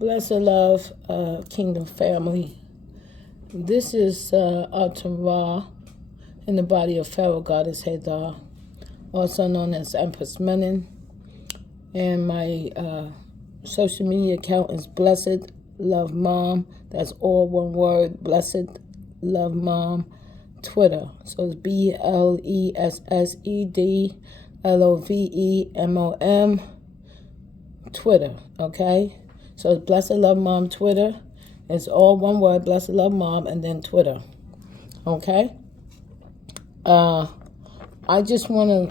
Blessed love, kingdom family. This is ATUM in the body of Pharaoh goddess HATHOR, also known as Empress Menen. And my social media account is Blessedlovemom. That's all one word, Blessedlovemom. Twitter. So it's BLESSEDLOVEMOM. Twitter, okay? So it's Blessedlovemom Twitter. It's all one word, Blessedlovemom, and then Twitter, okay? I just want to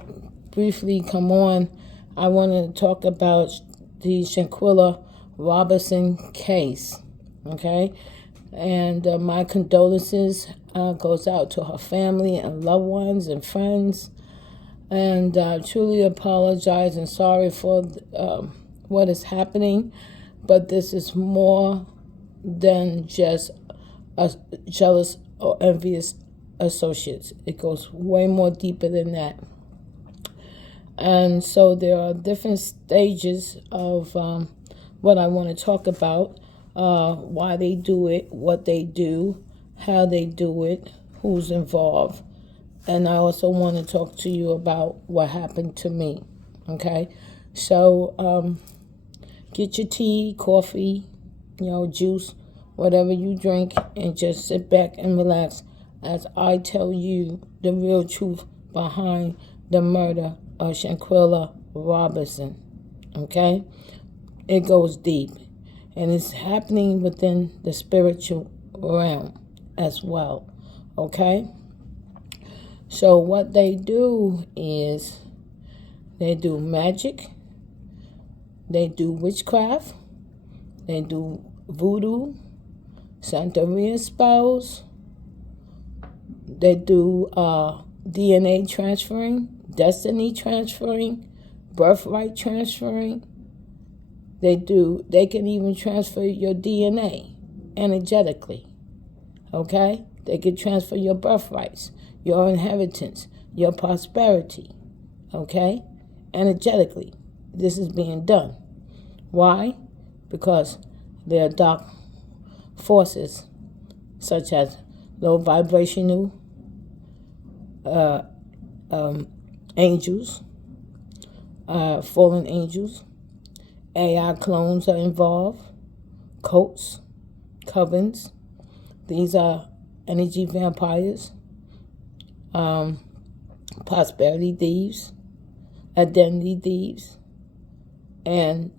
briefly come on. I want to talk about the Shanquella Robinson case, okay? And my condolences goes out to her family and loved ones and friends. And I truly apologize and sorry for what is happening. But this is more than just a jealous or envious associates. It goes way more deeper than that. And so there are different stages of what I want to talk about. Why they do it, what they do, how they do it, who's involved. And I also want to talk to you about what happened to me, okay? So get your tea, coffee, juice, whatever you drink, and just sit back and relax as I tell you the real truth behind the murder of Shanquella Robinson, okay? It goes deep. And it's happening within the spiritual realm as well, okay? So what they do is they do magic, they do witchcraft, they do voodoo, Santeria spells, they do DNA transferring, destiny transferring, birthright transferring. They can even transfer your DNA energetically, okay? They can transfer your birthrights, your inheritance, your prosperity, okay? Energetically, this is being done. Why? Because there are dark forces, such as low vibrational angels, fallen angels, AI clones are involved, cults, covens. These are energy vampires, prosperity thieves, identity thieves. And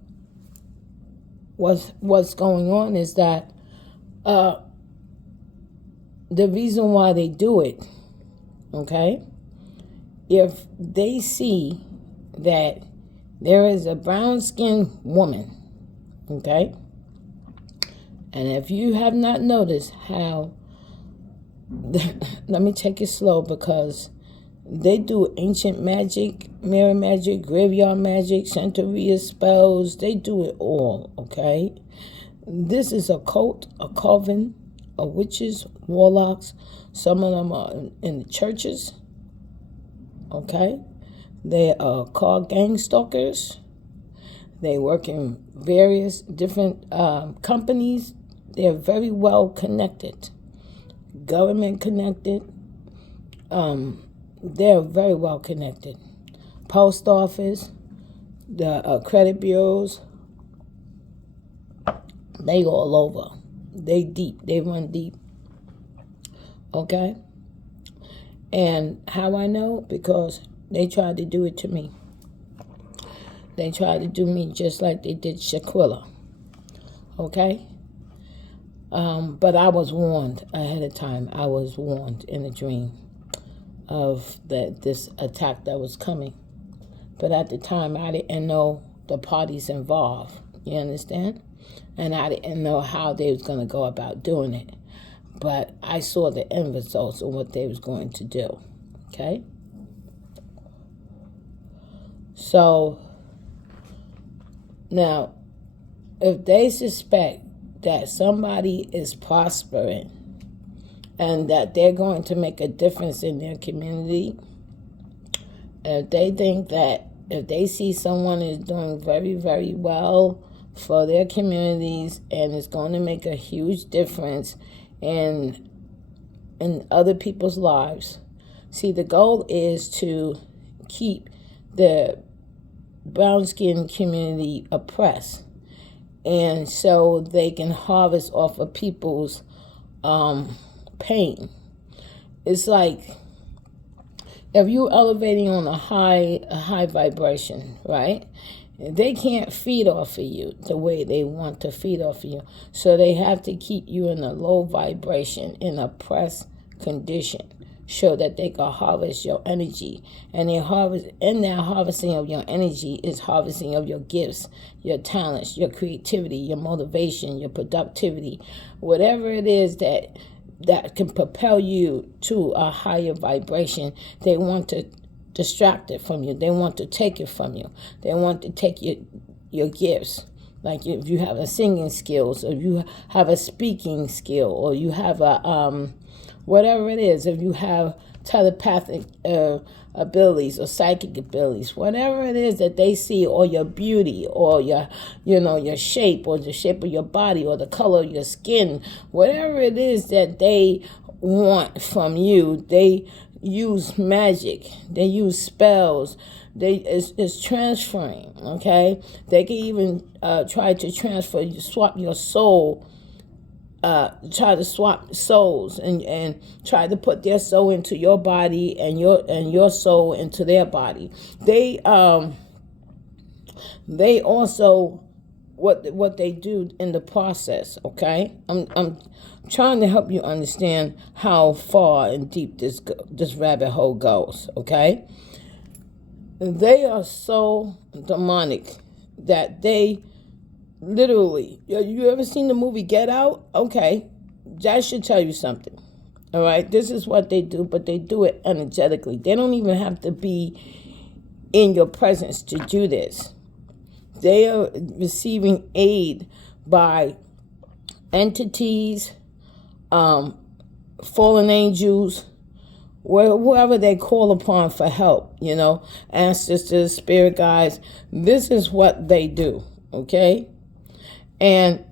what's going on is that the reason why they do it, okay, if they see that there is a brown-skinned woman, okay? And if you have not noticed how, let me take it slow because they do ancient magic, mirror magic, graveyard magic, Santeria spells. They do it all, okay? This is a cult, a coven, of witches, warlocks. Some of them are in the churches, okay? They are called gang stalkers. They work in various different companies. They're very well connected, government connected. They're very well connected. Post office, the credit bureaus, they go all over. They deep. They run deep. Okay? And how I know? Because they tried to do it to me. They tried to do me just like they did Shanquella. Okay? But I was warned ahead of time. I was warned in a dream of this attack that was coming. But at the time, I didn't know the parties involved. You understand? And I didn't know how they was going to go about doing it. But I saw the end results of what they was going to do. Okay? So, now, if they suspect that somebody is prospering and that they're going to make a difference in their community, if they think that if they see someone is doing very, very well, for their communities, and it's going to make a huge difference in other people's lives. See, the goal is to keep the brown-skinned community oppressed, and so they can harvest off of people's pain. It's like if you're elevating on a high vibration, right? They can't feed off of you the way they want to feed off of you. So they have to keep you in a low vibration, in a pressed condition, so that they can harvest your energy. And they harvesting of your energy is harvesting of your gifts, your talents, your creativity, your motivation, your productivity, whatever it is that can propel you to a higher vibration. They want to distract it from you. They want to take it from you. They want to take your gifts. Like if you have a singing skills, or you have a speaking skill, or you have a whatever it is, if you have telepathic abilities or psychic abilities, whatever it is that they see, or your beauty, or your shape, or the shape of your body, or the color of your skin, whatever it is that they want from you, they use magic, they use spells, it's transferring, okay? They can even try to swap your soul, try to swap souls, and try to put their soul into your body, and your soul into their body. They also what they do in the process, okay? I'm trying to help you understand how far and deep this rabbit hole goes, okay? They are so demonic that they literally, you ever seen the movie Get Out? Okay, that should tell you something. All right, this is what they do, but they do it energetically. They don't even have to be in your presence to do this. They are receiving aid by entities, fallen angels, whoever they call upon for help, ancestors, spirit guides. This is what they do, okay? And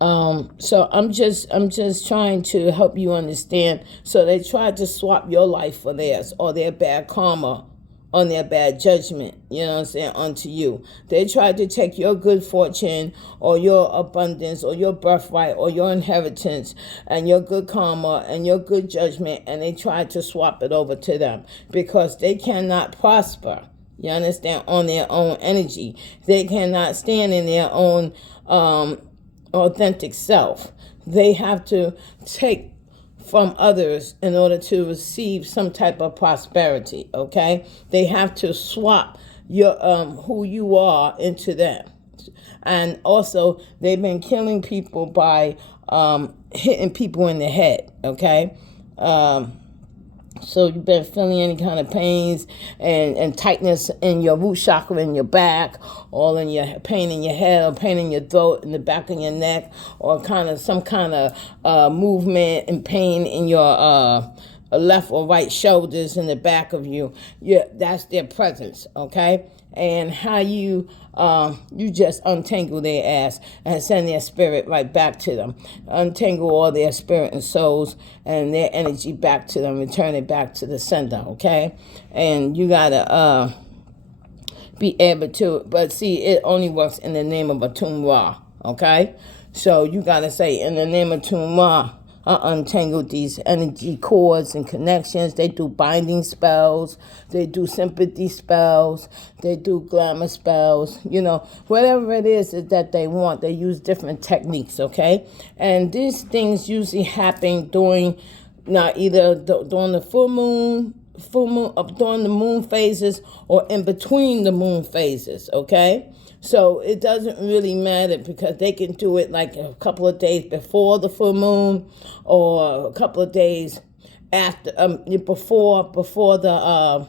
so I'm just trying to help you understand. So they try to swap your life for theirs, or their bad karma on their bad judgment, onto you. They try to take your good fortune, or your abundance, or your birthright, or your inheritance, and your good karma, and your good judgment, and they try to swap it over to them, because they cannot prosper, you understand, on their own energy. They cannot stand in their own authentic self. They have to take from others in order to receive some type of prosperity, okay? They have to swap your who you are into them. And also, they've been killing people by hitting people in the head, okay? So you've been feeling any kind of pains and tightness in your root chakra, in your back, or in your pain in your head, or pain in your throat, in the back of your neck, or some kind of movement and pain in your left or right shoulders, in the back of you. Yeah, that's their presence, okay? And how you just untangle their ass and send their spirit right back to them. Untangle all their spirit and souls and their energy back to them, return it back to the sender, okay? And you gotta be able to, but see, it only works in the name of ATUM Ra, okay? So you gotta say, in the name of ATUM Ra, I untangle these energy cords and connections. They do binding spells. They do sympathy spells. They do glamour spells. Whatever it is that they want, they use different techniques, okay? And these things usually happen during, either during the full moon, during the moon phases, or in between the moon phases, okay? So it doesn't really matter, because they can do it like a couple of days before the full moon, or a couple of days after, before the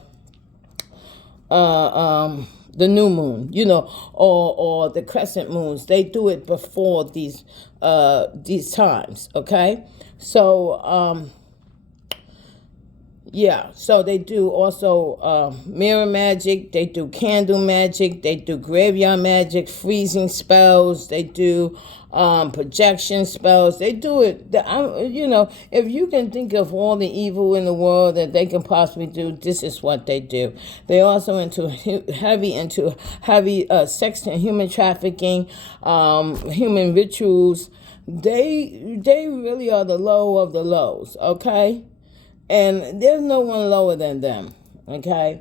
new moon, or the crescent moons. They do it before these times, okay? So Yeah, so they do also mirror magic, they do candle magic, they do graveyard magic, freezing spells, they do projection spells. They do it, you know, if you can think of all the evil in the world that they can possibly do, this is what they do. They also into heavy sex and human trafficking, human rituals. They really are the low of the lows, okay? And there's no one lower than them, okay?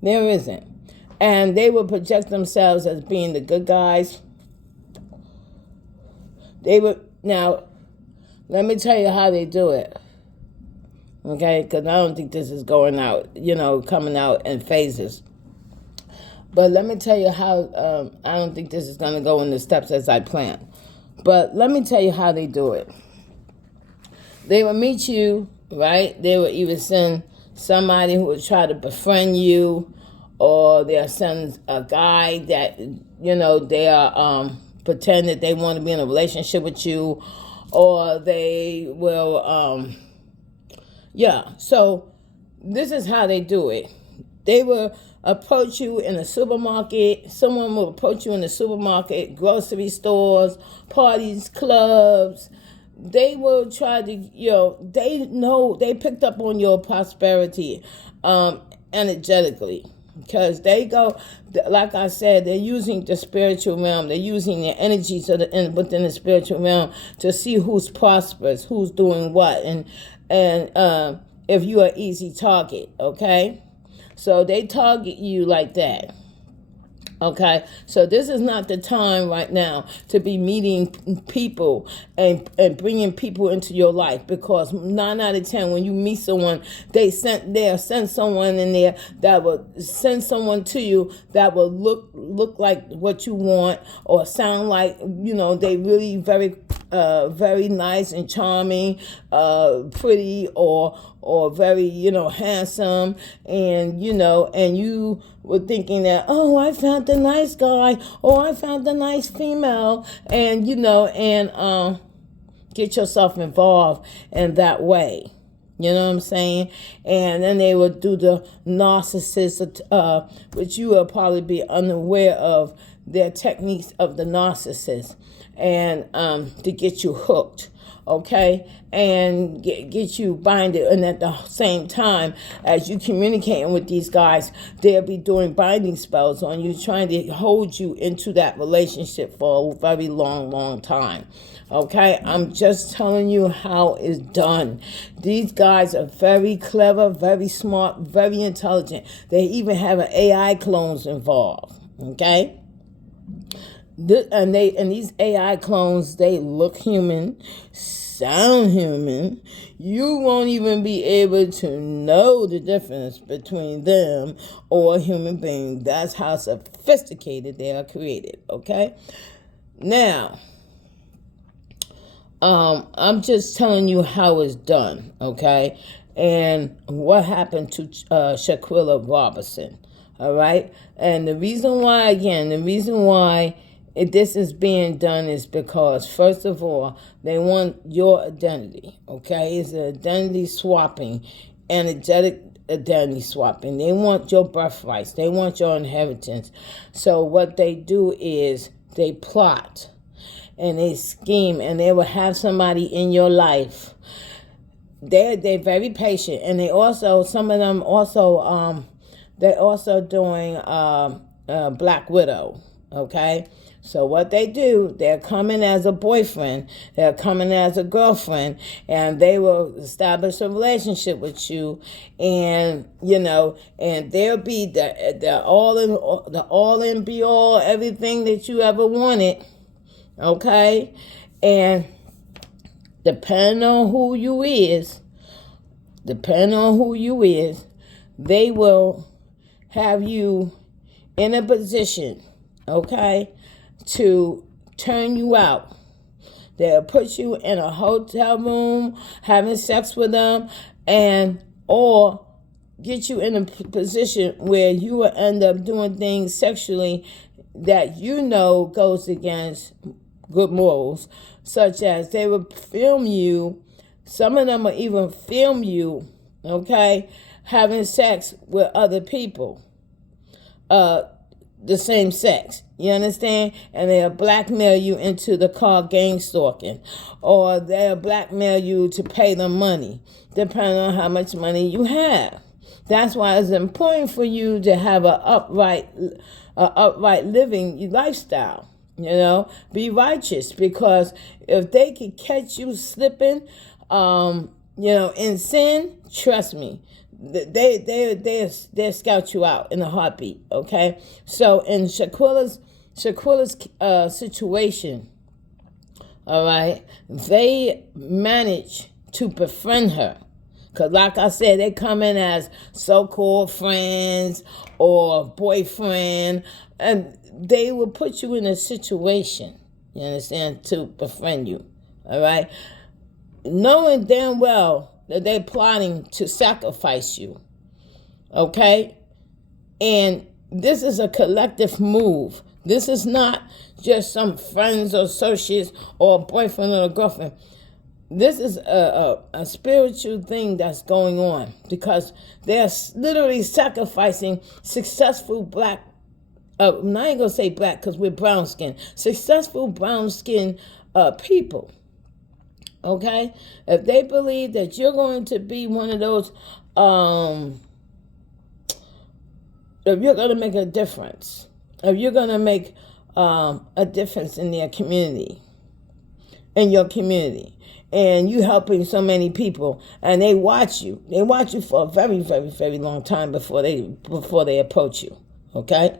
There isn't. And they will project themselves as being the good guys. Now, let me tell you how they do it, okay? Because I don't think this is going out, you know, coming out in phases. But let me tell you how, I don't think this is going to go in the steps as I planned. But let me tell you how they do it. They will meet you, right? They will either send somebody who will try to befriend you, or they'll send a guy that, you know, they are pretend that they want to be in a relationship with you, or they will, yeah. So this is how they do it. They will approach you in a supermarket. Someone will approach you in the supermarket, grocery stores, parties, clubs. They will try to, you know, they picked up on your prosperity energetically, because they go, like I said, they're using the spiritual realm. They're using their energies within the spiritual realm to see who's prosperous, who's doing what, and if you are easy target, okay? So they target you like that. Okay, so this is not the time right now to be meeting people and bringing people into your life, because 9 out of 10, when you meet someone, they'll send someone in there that will send someone to you that will look like what you want, or sound like, you know, they really very nice and charming, pretty, or very, you know, handsome, and, you know, and you were thinking that, oh, I found a nice guy, or I found a nice female, and, you know, and get yourself involved in that way. You know what I'm saying? And then they will do the narcissist, which you will probably be unaware of their techniques of the narcissist, and to get you hooked. Okay, and get you binded, and at the same time as you communicating with these guys, they'll be doing binding spells on you, trying to hold you into that relationship for a very long time. Okay, I'm just telling you how it's done. These guys are very clever, very smart, very intelligent. They even have an AI clones involved. Okay. And these AI clones, they look human, sound human. You won't even be able to know the difference between them or a human being. That's how sophisticated they are created, okay? Now, I'm just telling you how it's done, okay? And what happened to Shanquella Robinson, all right? And the reason why this is being done is because, first of all, they want your identity, okay? It's an identity swapping, energetic identity swapping. They want your birthrights. They want your inheritance. So what they do is they plot and they scheme, and they will have somebody in your life. They're very patient, and they also, some of them also, they're also doing Black Widow, okay? So what they do, they're coming as a boyfriend, they're coming as a girlfriend, and they will establish a relationship with you, and, you know, and they'll be the all in be all, everything that you ever wanted, okay? And depending on who you is, they will have you in a position, okay, to turn you out. They'll put you in a hotel room, having sex with them, or get you in a position where you will end up doing things sexually that you know goes against good morals, such as they will film you. Some of them will even film you, okay, having sex with other people, the same sex. You understand? And they'll blackmail you into the car gang stalking, or they'll blackmail you to pay them money, depending on how much money you have. That's why it's important for you to have an upright living lifestyle. You know, be righteous, because if they could catch you slipping, in sin, trust me, they scout you out in a heartbeat. Okay, so in Shanquella's situation, all right, they managed to befriend her. Because like I said, they come in as so-called friends or boyfriend, and they will put you in a situation, you understand, to befriend you, all right? Knowing damn well that they're plotting to sacrifice you, okay? And this is a collective move. This is not just some friends or associates or a boyfriend or a girlfriend. This is a spiritual thing that's going on, because they're literally sacrificing successful black, I'm not even going to say black because we're brown skin, successful brown skin people, okay? If they believe that you're going to be one of those, if you're going to make a difference, if you're going to make a difference in their community, in your community, and you helping so many people, and they watch you for a very, very, very long time before they approach you, okay?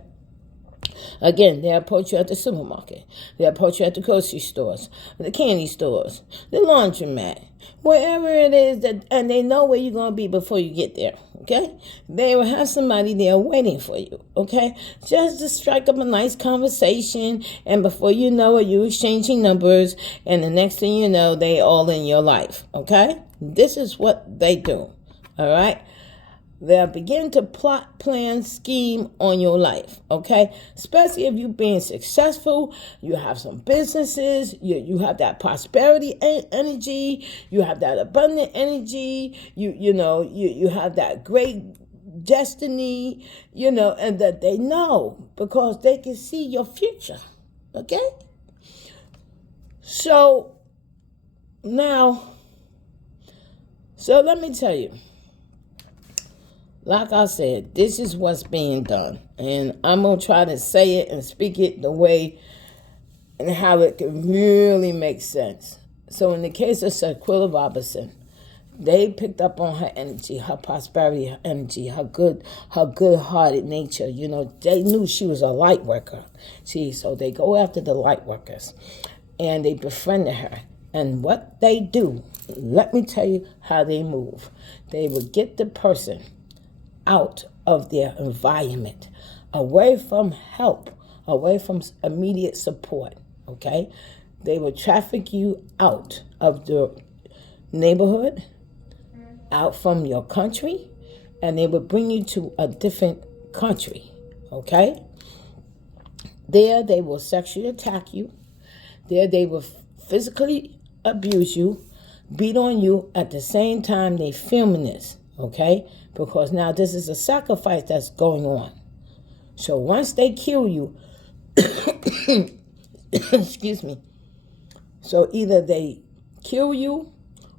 Again, they approach you at the supermarket, they approach you at the grocery stores, the candy stores, the laundromat, wherever it is, and they know where you're going to be before you get there, okay? They will have somebody there waiting for you, okay? Just to strike up a nice conversation, and before you know it, you're exchanging numbers, and the next thing you know, they all in your life, okay? This is what they do, all right? They'll begin to plot, plan, scheme on your life, okay? Especially if you're being successful, you have some businesses, you have that prosperity energy, you have that abundant energy, you have that great destiny, and that they know because they can see your future, okay? So let me tell you. Like I said, this is what's being done. And I'm going to try to say it and speak it the way and how it can really make sense. So in the case of Shanquella Robinson, they picked up on her energy, her prosperity, her energy, her good-hearted nature. They knew she was a light worker. See, so they go after the light workers. And they befriended her. And what they do, let me tell you how they move. They will get the person out of their environment, away from help, away from immediate support, okay? They will traffic you out of the neighborhood, out from your country, and they will bring you to a different country, okay? There they will sexually attack you. There they will physically abuse you, beat on you. At the same time they filming this, okay? Because now this is a sacrifice that's going on. So once they kill you, excuse me, so either they kill you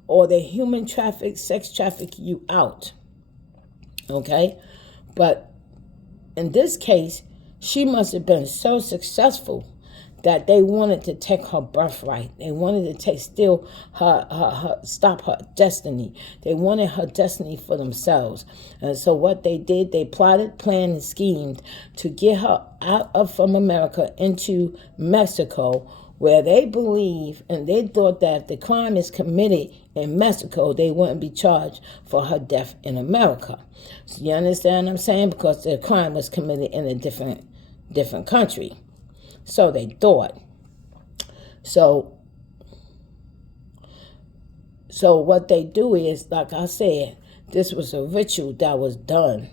or they human traffic, sex traffic you out, okay? But in this case, she must have been so successful that they wanted to take her birthright. They wanted to steal her, stop her destiny. They wanted her destiny for themselves. And so what they did, they plotted, planned, and schemed to get her out from America into Mexico, where they believe and they thought that if the crime is committed in Mexico, they wouldn't be charged for her death in America. So you understand what I'm saying? Because the crime was committed in a different country. So they thought. So what they do is, like I said, this was a ritual that was done,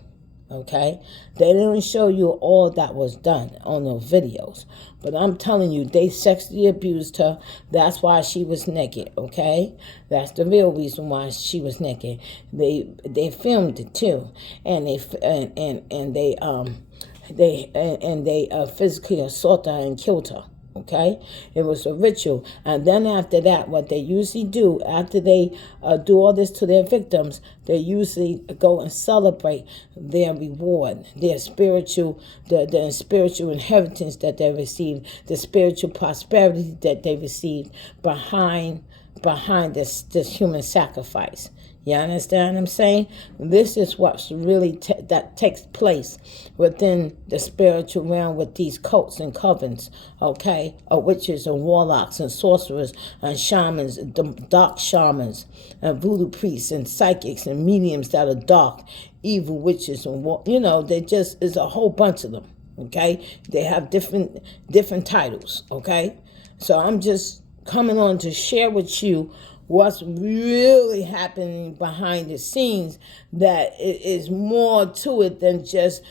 Okay, they didn't show you all that was done on those videos, but I'm telling you, they sexually abused her. That's why she was naked. Okay, that's the real reason why she was naked. They filmed it too, and they physically assaulted her and killed her. Okay, it was a ritual. And then after that, what they usually do after they do all this to their victims, they usually go and celebrate their reward, their spiritual, the spiritual inheritance that they received, the spiritual prosperity that they received behind this human sacrifice. You understand what I'm saying? This is what's really that takes place within the spiritual realm with these cults and covens, okay? Witches and warlocks and sorcerers and shamans, the dark shamans and voodoo priests and psychics and mediums that are dark, evil witches and they just is a whole bunch of them, okay? They have different titles, okay? So I'm just coming on to share with you what's really happening behind the scenes, that it is more to it than just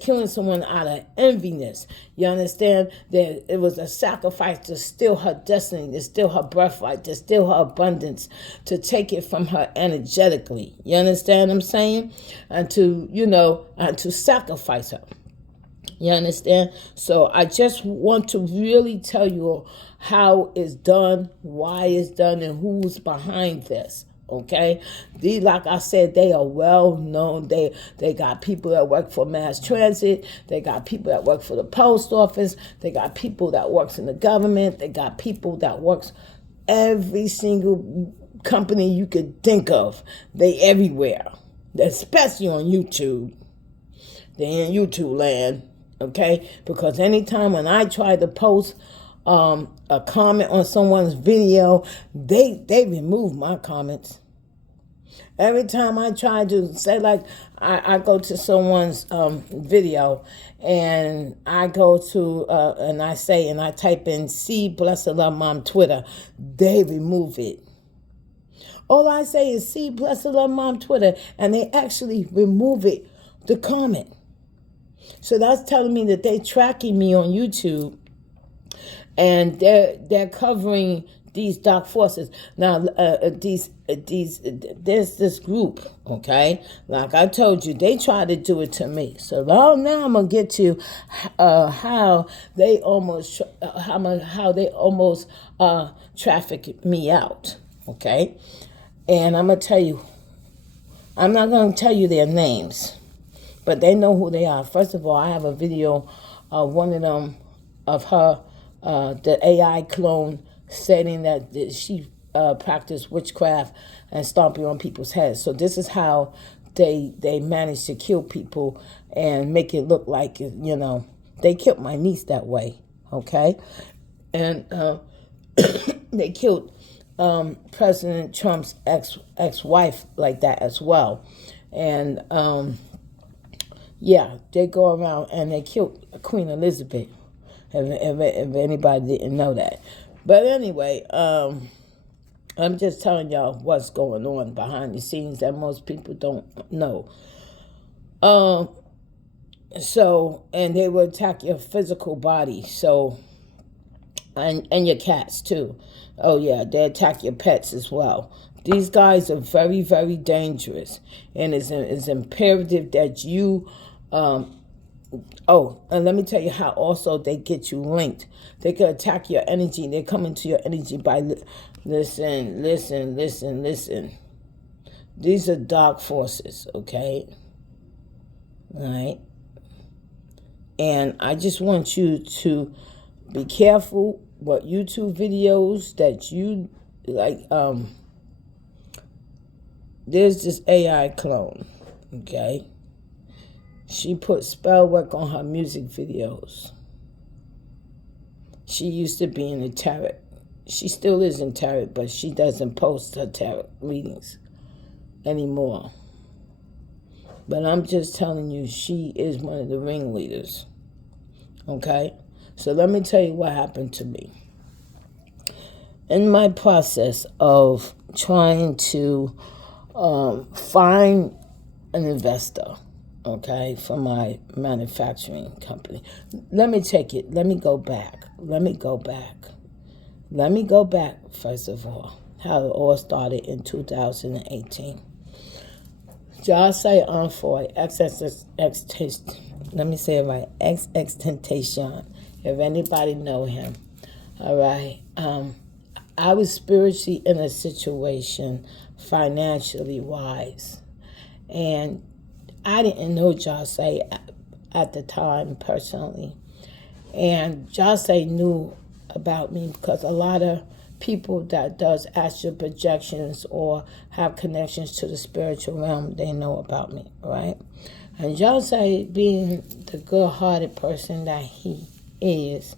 killing someone out of enviness. You understand? That it was a sacrifice to steal her destiny, to steal her birthright, to steal her abundance, to take it from her energetically. You understand what I'm saying? And to sacrifice her. You understand? So I just want to really tell you how it's done, why it's done, and who's behind this. Okay, like I said, they are well known. They got people that work for mass transit. They got people that work for the post office. They got people that works in the government. They got people that works every single company you could think of. They everywhere, especially on YouTube. They in YouTube land. Okay, because anytime when I try to post a comment on someone's video, they remove my comments. Every time I try to say, like, I go to someone's video and I go to and I type in "see Blessedlovemom Twitter," they remove it. All I say is "see Blessedlovemom Twitter," and they actually remove it, the comment. So that's telling me that they're tracking me on YouTube, and they're covering these dark forces. Now, there's this group, okay? Like I told you, they tried to do it to me. So now I'm gonna get to how they almost trafficked me out, okay? And I'm gonna tell you, I'm not gonna tell you their names, but they know who they are. First of all, I have a video of one of them, of her, the AI clone, stating that she practiced witchcraft and stomping on people's heads. So this is how they managed to kill people and make it look like, they killed my niece that way, okay? And they killed President Trump's ex-wife like that as well. And yeah, they go around and they killed Queen Elizabeth, if anybody didn't know that. But anyway, I'm just telling y'all what's going on behind the scenes that most people don't know. So, and they will attack your physical body, so, and your cats too. Oh yeah, they attack your pets as well. These guys are very, very dangerous, and it's imperative that you, oh, and let me tell you how also they get you linked. They can attack your energy. They come into your energy by, listen. These are dark forces, okay? All right? And I just want you to be careful what YouTube videos that you, like, there's this AI clone, okay? She put spell work on her music videos. She used to be in the tarot. She still is in tarot, but she doesn't post her tarot readings anymore. But I'm just telling you, she is one of the ringleaders. Okay? So let me tell you what happened to me. In my process of trying to find an investor, okay, for my manufacturing company. Let me go back. First of all, how it all started in 2018. Jose Enfoy, let me say it right, XXXTentacion, if anybody know him, all right. I was spiritually in a situation, financially wise, and I didn't know Jose at the time personally, and Jose knew about me because a lot of people that does astral projections or have connections to the spiritual realm, they know about me, right? And Jose, being the good-hearted person that he is,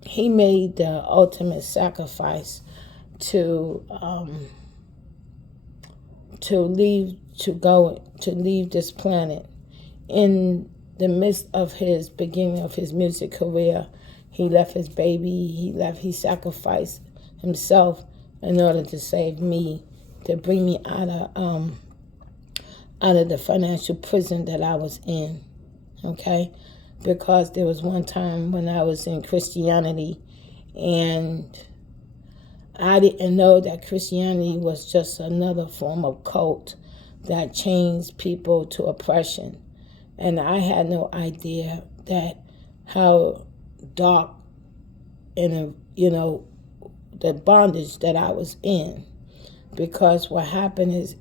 he made the ultimate sacrifice to leave this planet. In the midst of his beginning of his music career, he left his baby, he sacrificed himself in order to save me, to bring me out of the financial prison that I was in, okay? Because there was one time when I was in Christianity, and I didn't know that Christianity was just another form of cult that chains people to oppression. And I had no idea that how dark and, the bondage that I was in. Because what happened is,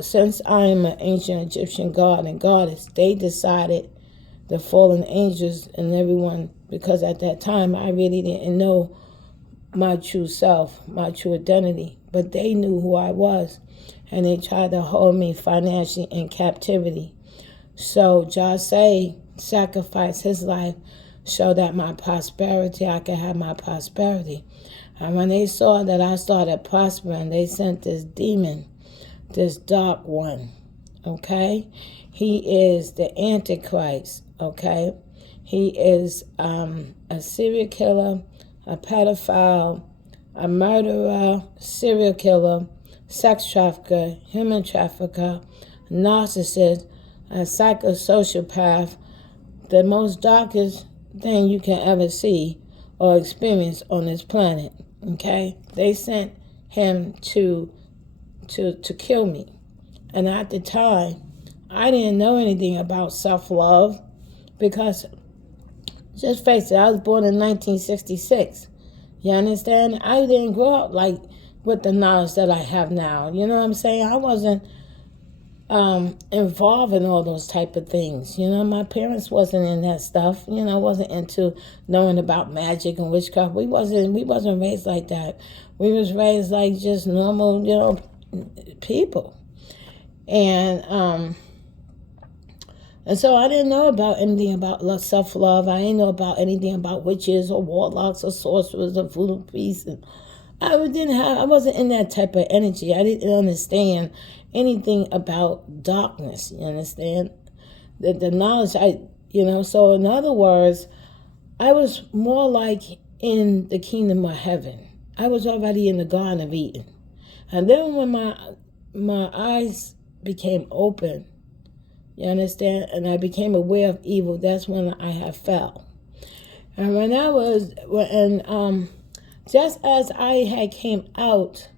since I'm an ancient Egyptian god and goddess, they decided, the fallen angels and everyone, because at that time I really didn't know my true self, my true identity, but they knew who I was, and they tried to hold me financially in captivity. So Jose sacrificed his life so that I could have my prosperity. And when they saw that I started prospering, they sent this demon, this dark one, okay? He is the Antichrist, okay? He is a serial killer, a pedophile, a murderer, serial killer, sex trafficker, human trafficker, narcissist, a psychosociopath, the most darkest thing you can ever see or experience on this planet, okay? They sent him to kill me. And at the time, I didn't know anything about self-love because, just face it, I was born in 1966. You understand? I didn't grow up like with the knowledge that I have now. You know what I'm saying? I wasn't involved in all those type of things. My parents wasn't in that stuff. Wasn't into knowing about magic and witchcraft. We wasn't raised like that. We was raised like just normal, people. And so I didn't know about anything about self-love. I didn't know about anything about witches or warlocks or sorcerers or voodoo priests. And I wasn't in that type of energy. I didn't understand anything about darkness, you understand? The knowledge, so in other words, I was more like in the kingdom of heaven. I was already in the Garden of Eden. And then when my eyes became open, you understand, and I became aware of evil, that's when I had fell. And just as I had came out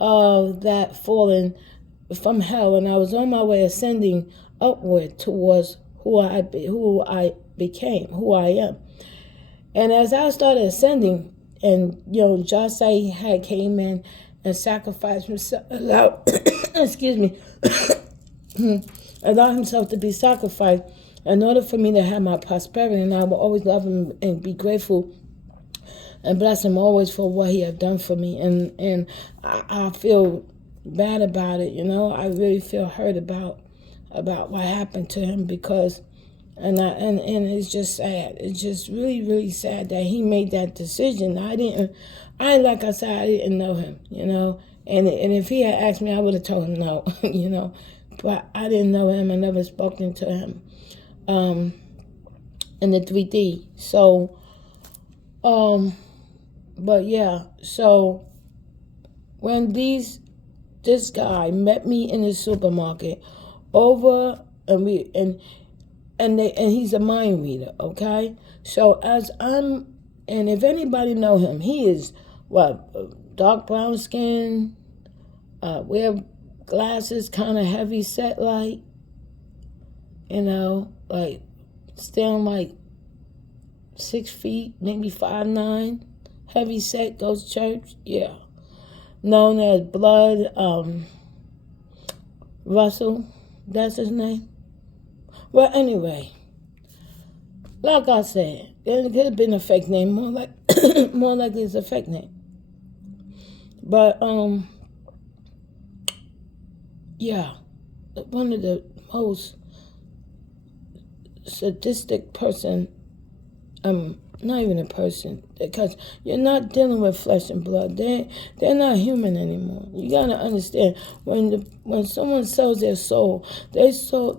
of that fallen from hell, and I was on my way ascending upward towards who I became, who I am. And as I started ascending, and Jose had came in and sacrificed himself, allowed himself to be sacrificed in order for me to have my prosperity. And I will always love him and be grateful and bless him always for what he had done for me. And I feel bad about it, I really feel hurt about what happened to him, because and it's just sad. It's just really, really sad that he made that decision. Like I said, I didn't know him, and if he had asked me, I would have told him no, but I didn't know him. I never spoken to him in the 3D. So but yeah, so when these this guy met me in the supermarket over, and he's a mind reader, okay? So and if anybody know him, he is, dark brown skin, wear glasses, kind of heavy set, like, like, stand like 6 feet, maybe 5'9", heavy set, goes to church, yeah. Known as Blood, Russell, that's his name. Well, anyway, like I said, it could have been a fake name, more likely it's a fake name. But, yeah, one of the most sadistic person, not even a person, because you're not dealing with flesh and blood. They're not human anymore. You gotta understand, when someone sells their soul, they sell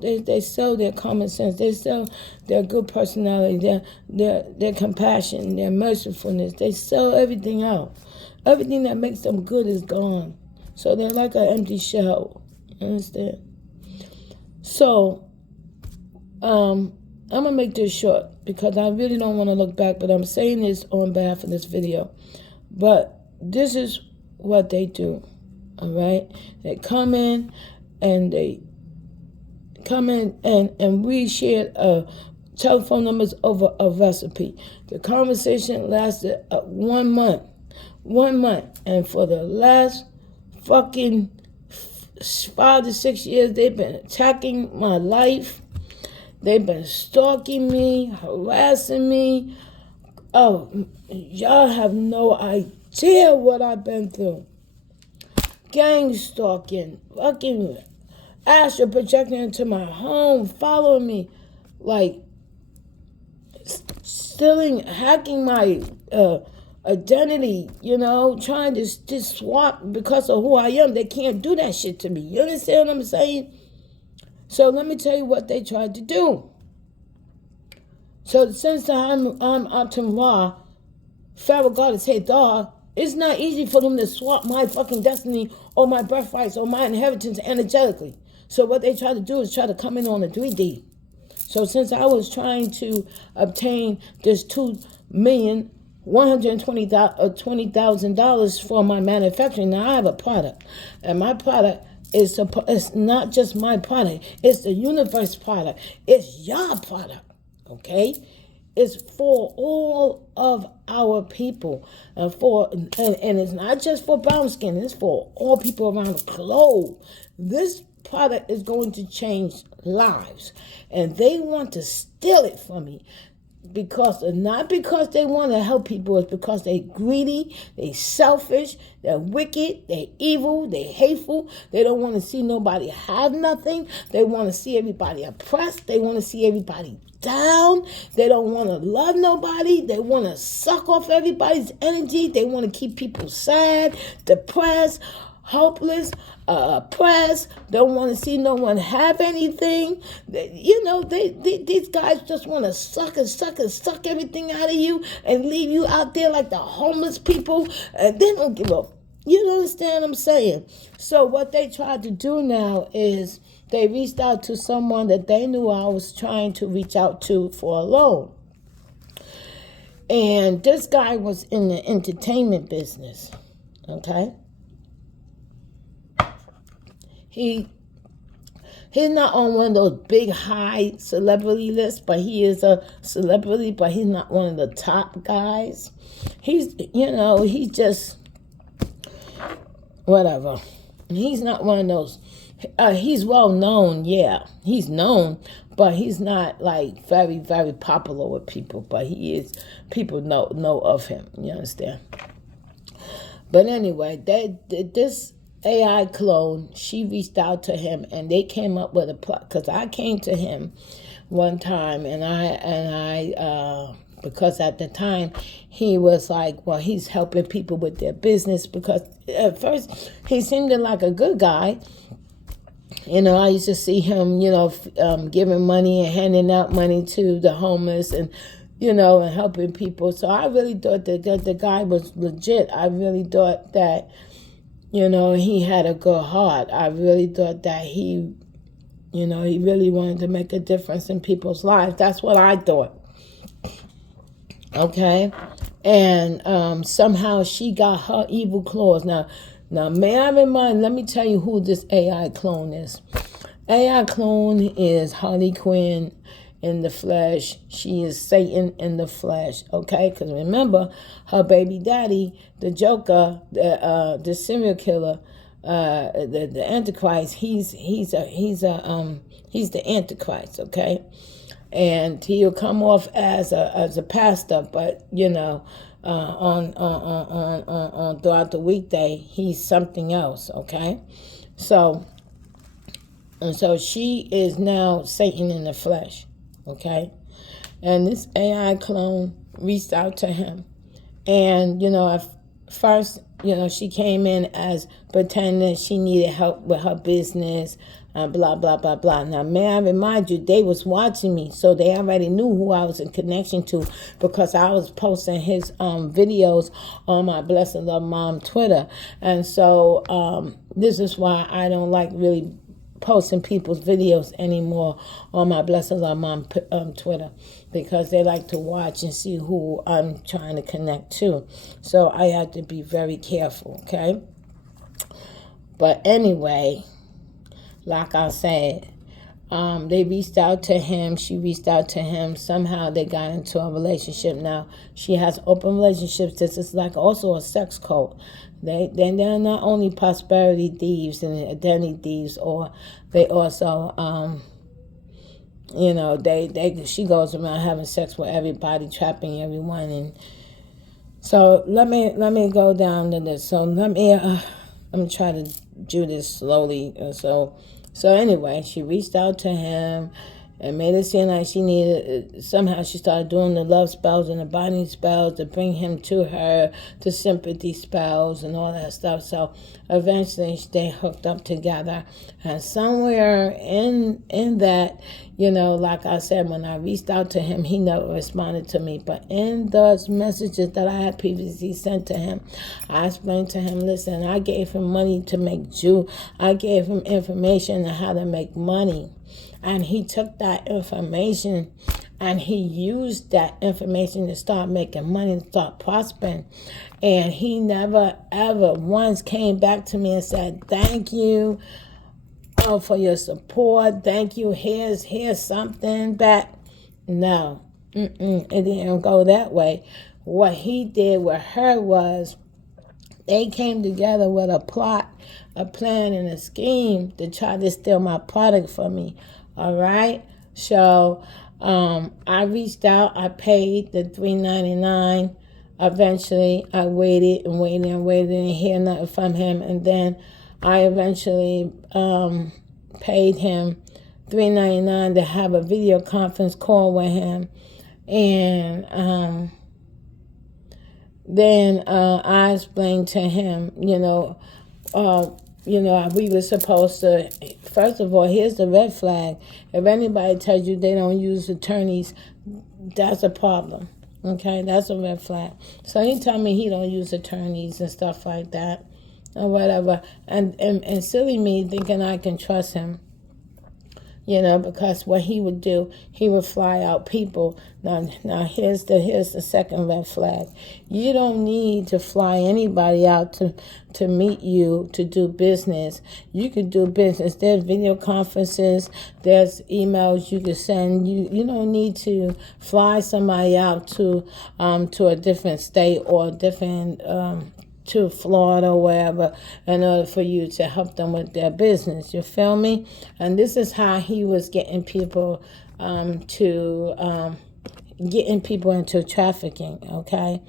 their common sense, they sell their good personality, their compassion, their mercifulness. They sell everything out. Everything that makes them good is gone. So they're like an empty shell. You understand? So, I'm going to make this short because I really don't want to look back, but I'm saying this on behalf of this video. But this is what they do, all right? They come in and we shared telephone numbers over a recipe. The conversation lasted 1 month. 1 month. And for the last fucking 5 to 6 years, they've been attacking my life. They've been stalking me, harassing me. Oh, y'all have no idea what I've been through. Gang stalking, fucking astral projecting into my home, following me, like stealing, hacking my identity, trying to swap because of who I am. They can't do that shit to me. You understand what I'm saying? So let me tell you what they tried to do. So since I'm ATUM Ra, Pharaoh Goddess HATHOR, it's not easy for them to swap my fucking destiny or my birthrights or my inheritance energetically. So what they try to do is try to come in on a 3D. So since I was trying to obtain this $2,120,000 for my manufacturing, now I have a product, and my product it's not just my product. It's the universe product. It's your product, okay? It's for all of our people, and it's not just for brown skin. It's for all people around the globe. This product is going to change lives, and they want to steal it from me. Not because they want to help people, it's because they greedy, they selfish, they're wicked, they're evil, they're hateful. They don't want to see nobody have nothing. They want to see everybody oppressed. They want to see everybody down. They don't want to love nobody. They want to suck off everybody's energy. They want to keep people sad, depressed, hopeless, oppressed, don't want to see no one have anything. These guys just want to suck everything out of you and leave you out there like the homeless people, and they don't give up. You understand what I'm saying? So what they tried to do now is they reached out to someone that they knew I was trying to reach out to for a loan. And this guy was in the entertainment business, okay? He's not on one of those big high celebrity lists, but he is a celebrity, but he's not one of the top guys. He's just whatever. He's not one of those. He's well known, yeah. He's known, but he's not like very, very popular with people. But he is. People know of him. You understand? But anyway, this AI clone, she reached out to him, and they came up with a plot. Because I came to him one time, and I because at the time he was like, well, he's helping people with their business. Because at first he seemed like a good guy. I used to see him, giving money and handing out money to the homeless, and and helping people. So I really thought that the guy was legit. I really thought that you know, he had a good heart. I really thought that he, you know, he really wanted to make a difference in people's lives. That's what I thought. Okay? And somehow she got her evil claws. Now, may I remind, let me tell you who this AI clone is. AI clone is Harley Quinn in the flesh. She is Satan in the flesh, okay? Because remember, her baby daddy, the Joker, the serial killer, the Antichrist. He's the Antichrist, okay? And he'll come off as a pastor, but you know, on throughout the weekday, he's something else, okay? So she is now Satan in the flesh, okay? And this AI clone reached out to him. And, you know, at first, you know, she came in as pretending she needed help with her business and blah, blah, blah, blah. Now, may I remind you, they was watching me, so they already knew who I was in connection to because I was posting his videos on my Blessedlovemom Twitter. And so this is why I don't like really posting people's videos anymore on my Blessedlovemom Twitter, because they like to watch and see who I'm trying to connect to. So I have to be very careful, okay? But anyway, like I said, they reached out to him. She reached out to him. Somehow they got into a relationship. Now, she has open relationships. This is like also a sex cult. They're not only prosperity thieves and identity thieves, or they also, you know, she goes around having sex with everybody, trapping everyone. And so let me go down to this. So let me try to do this slowly. So anyway, she reached out to him and made it seem like she needed, somehow she started doing the love spells and the binding spells to bring him to her, the sympathy spells and all that stuff. So eventually they hooked up together. And somewhere in that, you know, like I said, when I reached out to him, he never responded to me. But in those messages that I had previously sent to him, I explained to him, listen, I gave him money to make I gave him information on how to make money. And he took that information and he used that information to start making money, to start prospering. And he never, ever once came back to me and said, thank you for your support. Thank you. Here's something back. No, it didn't go that way. What he did with her was they came together with a plot, a plan, and a scheme to try to steal my product from me. All right, so I reached out. I paid the $3.99. Eventually, I waited and didn't hear nothing from him, and then I eventually paid him $3.99 to have a video conference call with him, and then I explained to him, you know, we were supposed to, first of all, here's the red flag. If anybody tells you they don't use attorneys, that's a problem, okay? That's a red flag. So he told me he don't use attorneys and stuff like that or whatever. And silly me thinking I can trust him, you know, because what he would do, he would fly out people. Now here's the second red flag. You don't need to fly anybody out to meet you to do business. You could do business. There's video conferences. There's emails you could send. You don't need to fly somebody out to a different state or a different to Florida or wherever in order for you to help them with their business. You feel me? And this is how he was getting people getting people into trafficking, okay?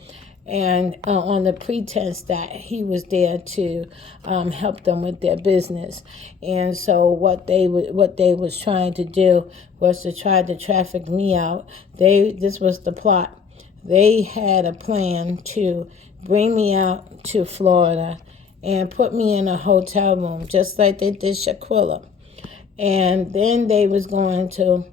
And on the pretense that he was there to help them with their business. And so what they was trying to do was to try to traffic me out. This was the plot. They had a plan to bring me out to Florida and put me in a hotel room, just like they did Shanquella. And then they was going to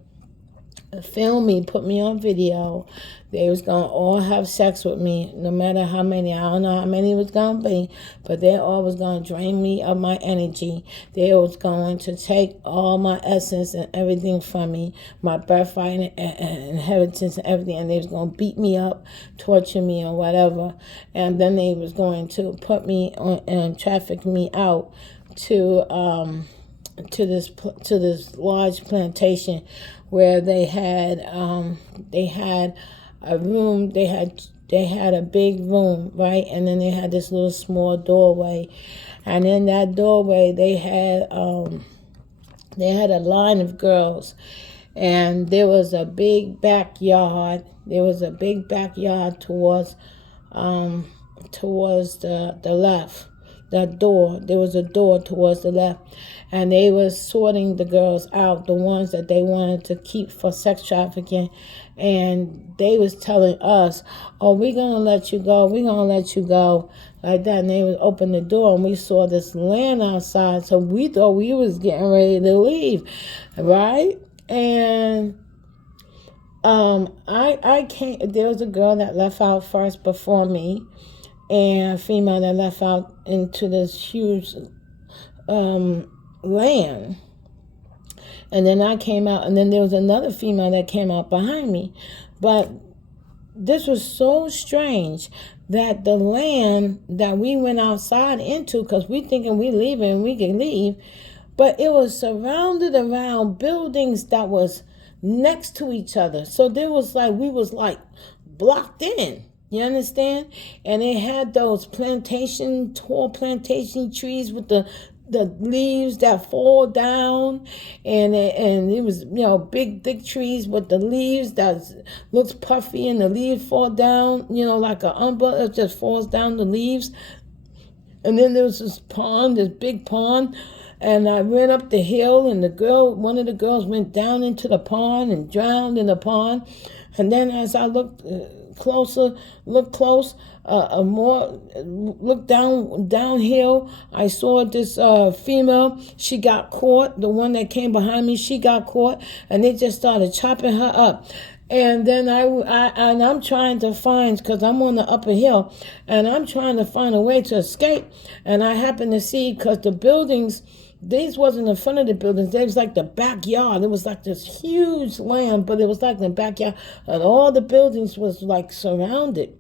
film me, put me on video. They was going to all have sex with me, no matter how many. I don't know how many it was going to be, but they all was going to drain me of my energy. They was going to take all my essence and everything from me, my birthright and inheritance and everything, and they was going to beat me up, torture me or whatever. And then they was going to put me on and traffic me out to this large plantation where they had a room. They had a big room, right? And then they had this little small doorway, and in that doorway they had a line of girls, and there was a big backyard. There was a big backyard towards the left. That door, there was a door towards the left, and they was sorting the girls out, the ones that they wanted to keep for sex trafficking, and they was telling us, oh, we're going to let you go, we're going to let you go, like that. And they would open the door, and we saw this land outside, so we thought we was getting ready to leave, right? And I can't, there was a girl that left out first before me, and a female that left out into this huge land. And then I came out, and then there was another female that came out behind me. But this was so strange that the land that we went outside into, because we thinking we leaving and we can leave, but it was surrounded around buildings that was next to each other. So there was like, we was like blocked in. You understand? And they had those tall plantation trees with the leaves that fall down, and it was, big thick trees with the leaves that looks puffy, and the leaves fall down, like an umbrella. It just falls down, the leaves. And then there was this pond, this big pond, and I ran up the hill, and one of the girls went down into the pond and drowned in the pond. And then as I looked close, downhill, I saw this female. She got caught. The one that came behind me, she got caught, and they just started chopping her up. And then I'm trying to find, because I'm on the upper hill, and I'm trying to find a way to escape. And I happened to see, because the buildings, these wasn't in front of the buildings. It was like the backyard. It was like this huge land, but it was like the backyard. And all the buildings was like surrounded.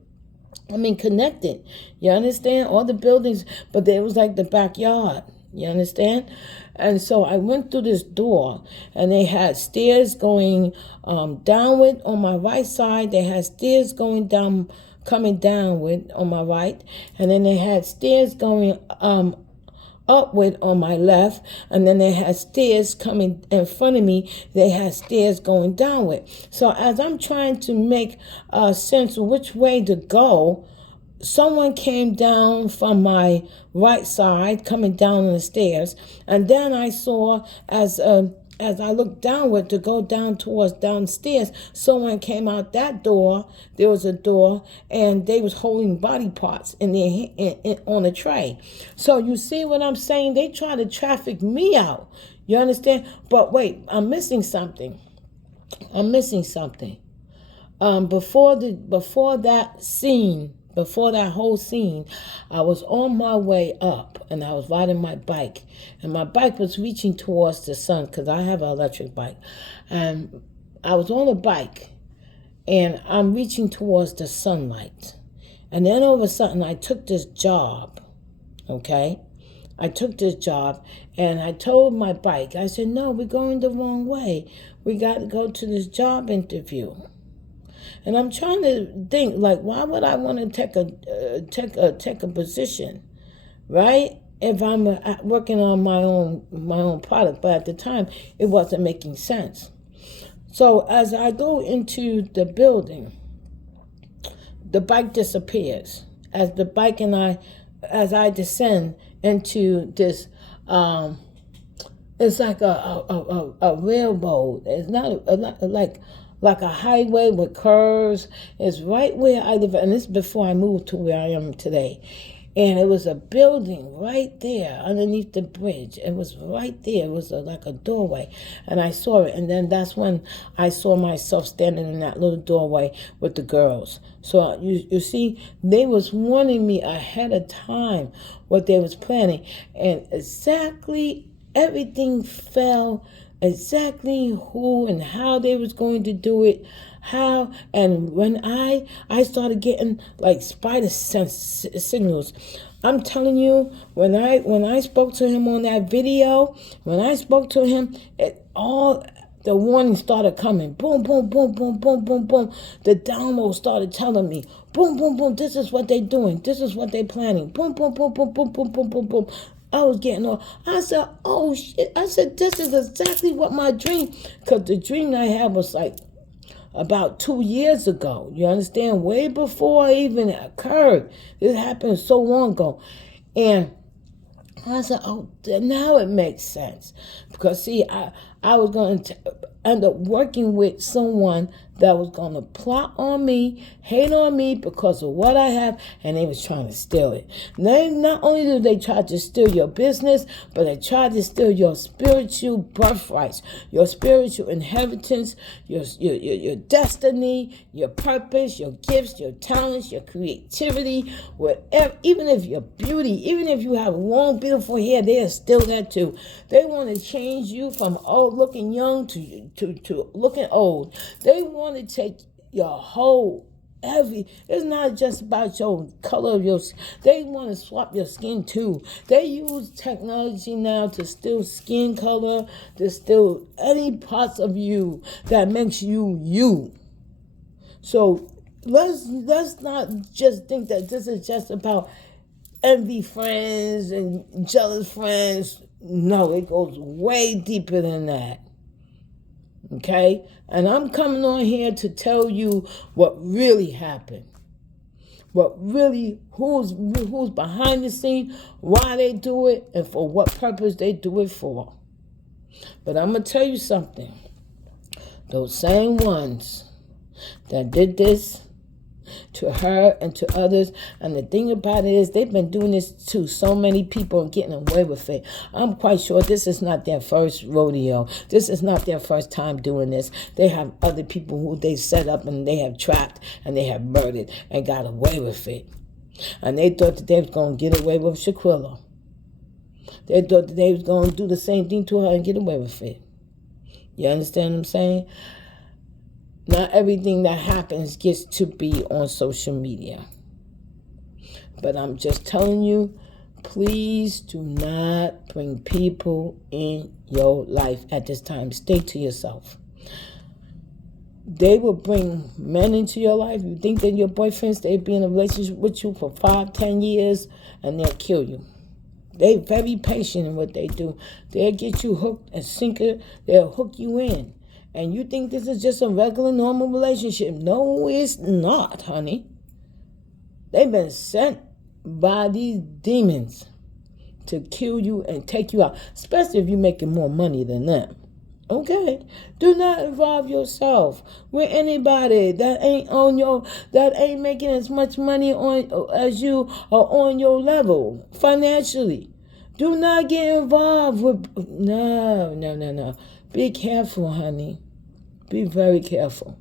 Connected. You understand? All the buildings, but it was like the backyard. You understand? And so I went through this door, and they had stairs going downward on my right side. They had stairs coming downward on my right. And then they had stairs going upward on my left, and then they had stairs coming in front of me. They had stairs going downward. So as I'm trying to make sense of which way to go, someone came down from my right side, coming down the stairs, and then I saw as I looked downward to go down towards downstairs, someone came out that door. There was a door, and they was holding body parts in on a tray. So you see what I'm saying? They try to traffic me out. You understand? But wait, I'm missing something. Before that whole scene, I was on my way up, and I was riding my bike, and my bike was reaching towards the sun, because I have an electric bike, and I was on a bike, and I'm reaching towards the sunlight, and then all of a sudden I took this job, okay? I took this job, and I told my bike, I said, no, we're going the wrong way. We got to go to this job interview. And I'm trying to think, like, why would I want to take a position, right? If I'm working on my own product, but at the time it wasn't making sense. So as I go into the building, the bike disappears. As I descend into this, it's like a railroad. It's not like a highway with curves. It's right where I live, and this is before I moved to where I am today. And it was a building right there underneath the bridge. It was right there. It was like a doorway. And I saw it. And then that's when I saw myself standing in that little doorway with the girls. So you see, they was warning me ahead of time what they was planning. And exactly everything fell, exactly who and how they was going to do it. How, and when I started getting like spider sense signals. I'm telling you, when I spoke to him on that video, when I spoke to him, all the warnings started coming. Boom, boom, boom, boom, boom, boom, boom. The download started telling me, boom, boom, boom, this is what they doing. This is what they planning. Boom, boom, boom, boom, boom, boom, boom, boom, boom. I was getting all, I said, oh shit. I said, this is exactly what my dream, because the dream I had was like, about 2 years ago. You understand? Way before it even occurred. This happened so long ago. And I said, oh, now it makes sense. Because, see, I was going to end up working with someone that was going to plot on me, hate on me because of what I have, and they was trying to steal it. Not only do they try to steal your business, but they try to steal your spiritual birthrights, your spiritual inheritance, your destiny, your purpose, your gifts, your talents, your creativity, whatever. Even if you're beauty, even if you have long, beautiful hair, they'll steal that too. They want to change you from old looking young to looking old. They want to take your whole it's not just about your color of your skin. They want to swap your skin too. They use technology now to steal skin color, to steal any parts of you that makes you you. So let's not just think that this is just about envy friends and jealous friends. No, it goes way deeper than that. Okay? And I'm coming on here to tell you what really happened. What really, who's behind the scene, why they do it, and for what purpose they do it for. But I'm going to tell you something. Those same ones that did this to her and to others, and the thing about it is they've been doing this to so many people and getting away with it. I'm quite sure this is not their first rodeo. This is not their first time doing this. They have other people who they set up and they have trapped and they have murdered and got away with it. And they thought that they was going to get away with Shanquella. They thought that they was going to do the same thing to her and get away with it. You understand what I'm saying? Not everything that happens gets to be on social media. But I'm just telling you, please do not bring people in your life at this time. Stay to yourself. They will bring men into your life. You think they're your boyfriends, they'll be in a relationship with you for 5, 10 years, and they'll kill you. They're very patient in what they do. They'll get you hooked and sinker. They'll hook you in. And you think this is just a regular, normal relationship. No, it's not, honey. They've been sent by these demons to kill you and take you out, especially if you're making more money than them. Okay? Do not involve yourself with anybody that ain't making as much money as you or on your level financially. Do not get involved with no. Be careful, honey. Be very careful.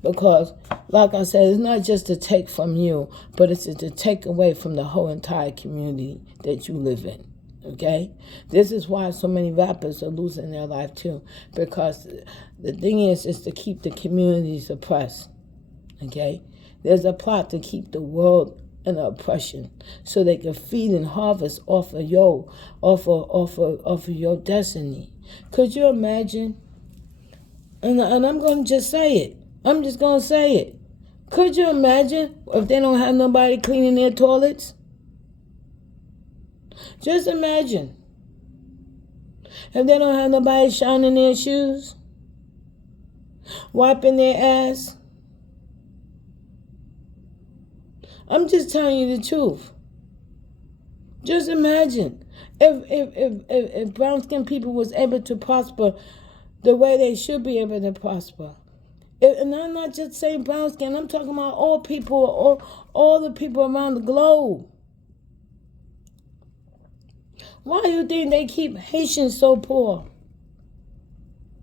Because, like I said, it's not just to take from you, but it's to take away from the whole entire community that you live in. Okay? This is why so many rappers are losing their life too. Because the thing is to keep the community suppressed. Okay? There's a plot to keep the world in oppression so they can feed and harvest off of your destiny. Could you imagine? And I'm going to just say it. I'm just going to say it. Could you imagine if they don't have nobody cleaning their toilets? Just imagine. If they don't have nobody shining their shoes, wiping their ass. I'm just telling you the truth. Just imagine if brown-skinned people was able to prosper the way they should be able to prosper. And I'm not just saying brown skin. I'm talking about all people, all the people around the globe. Why do you think they keep Haitians so poor?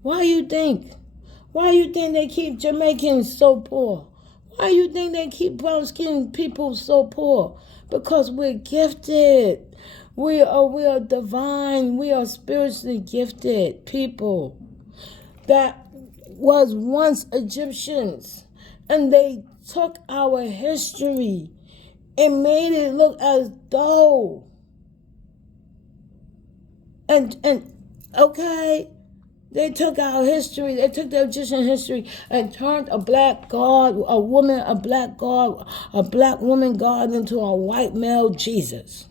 Why do you think? Why do you think they keep Jamaicans so poor? Why do you think they keep brown-skinned people so poor? Because we're gifted. We are divine. We are spiritually gifted people that was once Egyptians. And they took our history and made it look as though. And okay, they took our history, they took the Egyptian history and turned a black god, a black woman god into a white male Jesus.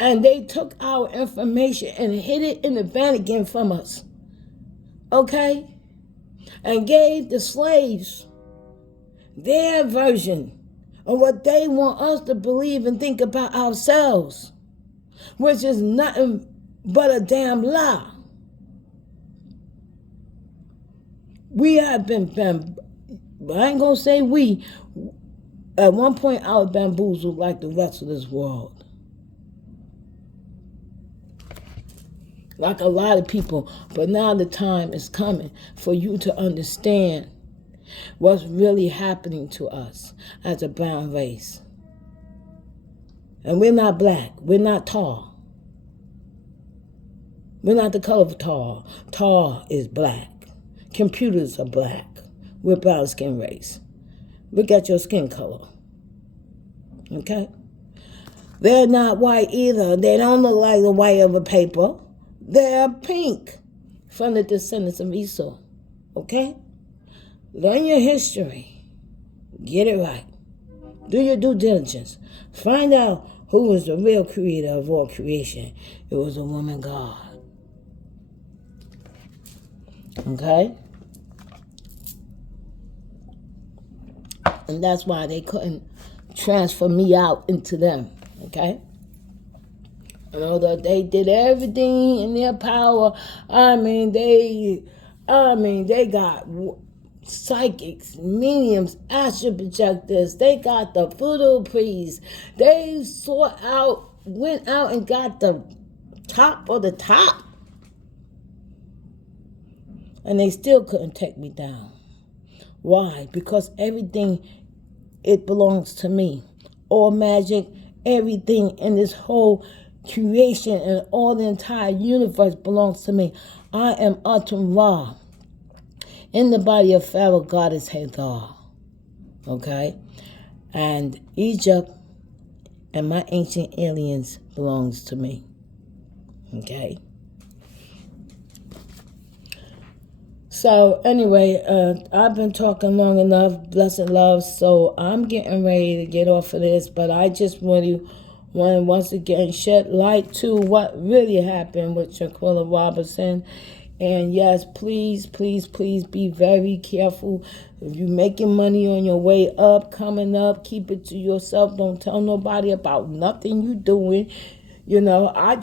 And they took our information and hid it in the Vatican from us. Okay? And gave the slaves their version of what they want us to believe and think about ourselves, which is nothing but a damn lie. We have been I ain't gonna say we. At one point, I was bamboozled like the rest of this world. Like a lot of people. But now the time is coming for you to understand what's really happening to us as a brown race. And we're not black. We're not tar. We're not the color of tar. Tar is black. Computers are black. We're brown skin race. Look at your skin color. Okay? They're not white either. They don't look like the white of a paper. They're pink from the descendants of Esau. Okay? Learn your history. Get it right. Do your due diligence. Find out who was the real creator of all creation. It was a woman God. Okay? And that's why they couldn't transfer me out into them. Okay? You know, that they did everything in their power. They got psychics, mediums, astral projectors. They got the voodoo priests. They went out and got the top of the top. And they still couldn't take me down. Why? Because everything, it belongs to me. All magic, everything in this whole creation and all the entire universe belongs to me. I am ATUM Ra. In the body of PHARAOH, goddess HATHOR. Okay? And Egypt and my ancient aliens belongs to me. Okay? So anyway, I've been talking long enough, blessed love, so I'm getting ready to get off of this, but I just want to once again shed light to what really happened with Shanquella Robinson. And yes, please, please, please be very careful. If you're making money on your way up, coming up, keep it to yourself. Don't tell nobody about nothing you're doing. You know, I have